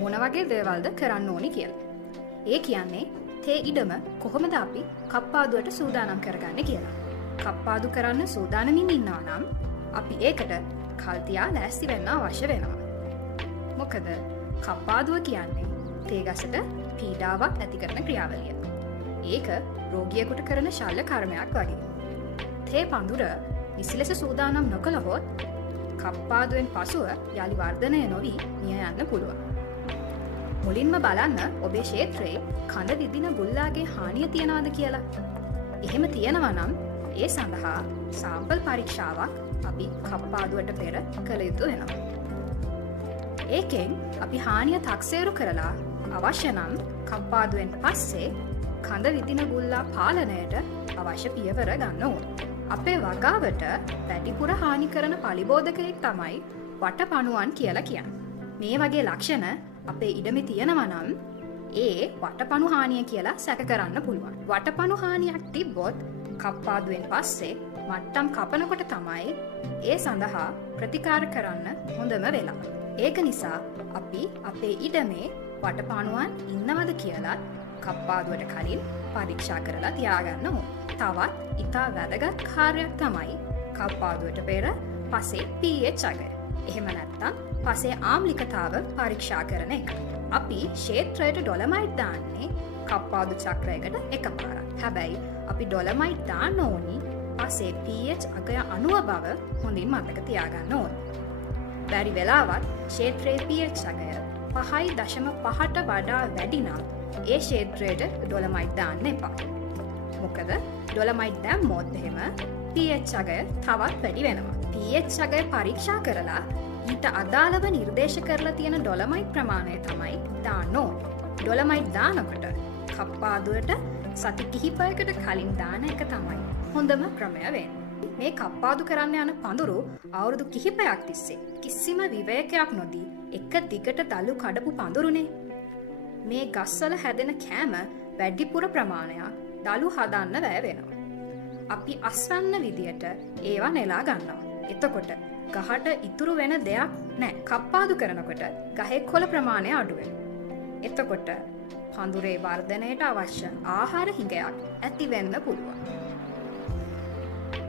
මොන වගේ දේවල්ද කරන්න ඕනි කියලා. ඒ කියන්නේ තේ ඉඩම කොහොමද අපි කප්පාදුවට සූදානම් කරගන්නේ කියලා. කප්පාදු කරන්න සූදානමින් ඉන්නවා නම් අපි ඒකට කල් තියා ලෑස්ති වෙන්න අවශ්‍ය වෙනවා. මොකද කප්පාදුව කියන්නේ තේ ගසට පීඩාවක් ඇති කරන ක්‍රියාවලිය. ඒක රෝගියෙකුට කරන ශල්‍ය කර්මයක් වගේ. තේ පඳුර නිසි ලෙස සූදානම් නොකළහොත් කප්පාදුවෙන් පසුව යළි වර්ධනය නොවී මිය යන්න පුළුවන්. මුලින්ම බලන්න ඔබේ ක්ෂේත්‍රයේ කඳ විදින බුල්ලාගේ හානිය තියනවාද කියලා. එහෙම තියෙනවා නම් ඒ සඳහා සාම්පල් පරීක්ෂාවක් අපි කප්පාදුවට පෙර කළ යුතු වෙනවා. ඒකෙන් අපි හානිය තක්සේරු කරලා අවශ්‍ය නම් කප්පාදුවෙන් පස්සේ කඳ විදින බුල්ලා පාලනයට අවශ්‍ය පියවර ගන්න ඕන. අපේ වගාවට වැඩිපුර හානි කරන පලිබෝධකයෙක් තමයි වටපණුවන් කියලා කියන්නේ. මේ වගේ ලක්ෂණ අපේ ඉඩමේ තියෙනවා නම් ඒ වටපණු හානිය කියලා සැක කරන්න පුළුවන්. වටපණු හානියක් තිබ්බොත් කප්පාදුවෙන් පස්සේ මට්ටම් කපනකොට තමයි ඒ සඳහා ප්‍රතිකාර කරන්න හොඳම වෙලාව. ඒක නිසා අපි අපේ ඉඩමේ වටපණුවන් ඉන්නවද කියලත් කප්පාදුවට කලින් පරීක්ෂා කරලා තියාගන්න ඕන. තවත් ඉතා වැදගත් කාර්යයක් තමයි කප්පාදුවට පෙර පසේ pH අගය. එහෙම නැත්නම් පසේ ආම්ලිකතාව පරීක්ෂා කරන එක. අපි ක්ෂේත්‍රයට ඩොලමයිට් දාන්නේ කප්පාදු චක්‍රයකට එකපාරක්. හැබැයි අපි ඩොලමයිට් දාන්න ඕනි පසේ pH අගය අනුව බව හොඳින් මතක තියාගන්න ඕන. බැරි වෙලාවත් ක්ෂේත්‍රයේ pH අගය 5.5ට වඩා වැඩි නම් ඒ ක්ෂේත්‍රයට ඩොලමයිට් දාන්න එපා. මොකද ඩොලමයිට් දැම්මොත් එහෙම pH අගය තවත් වැඩි වෙනවා. pH අගය පරීක්ෂා කරලා ඊට අදාළව නිර්දේශ කරලා තියෙන ඩොලමයිට් ප්‍රමාණය තමයි දාන්න ඕනේ. ඩොලමයිට් දානකොට කප්පාදුවට සති කිහිපයකට කලින් දාන එක තමයි හොඳම ක්‍රමය වෙන්නේ. මේ කප්පාදු කරන්න යන පඳුරු අවුරුදු කිහිපයක් තිස්සේ කිසිම විවේකයක් නොදී එක දිගට දළු කඩපු පඳුරුනේ. මේ ගස්වල හැදෙන කෑම වැඩිපුර ප්‍රමාණයක් දළු හදන්න වැය වෙනවා. අපි අස්වැන්න විදියට ඒවා නෙලා ගන්නවා. එතකොට ගහට ඉතුරු වෙන දෙයක් නෑ. කප්පාදු කරනකොට ගහේ කොළ ප්‍රමාණය අඩු වෙනවා. එතකොට පඳුරේ වර්ධනයට අවශ්‍ය ආහාර හිඟයක් ඇති වෙන්න පුළුවන්.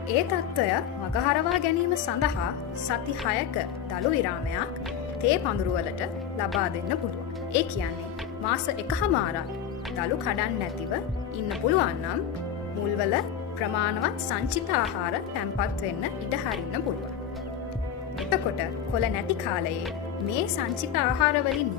ඒ තත්ත්වය මගහරවා ගැනීම සඳහා සති 6ක දළු විරාමයක් තේ පඳුරුවලට ලබා දෙන්න පුළුවන්. ඒ කියන්නේ මාස 1මාරක් දළු කඩන් නැතිව ඉන්න පුළුවන් නම් මුල්වල ප්‍රමාණවත් සංචිත ආහාර තැන්පත් වෙන්න ඉඩ හරින්න පුළුවන්. එතකොට කොළ නැති කාලයේ මේ සංචිත ආහාර වලින්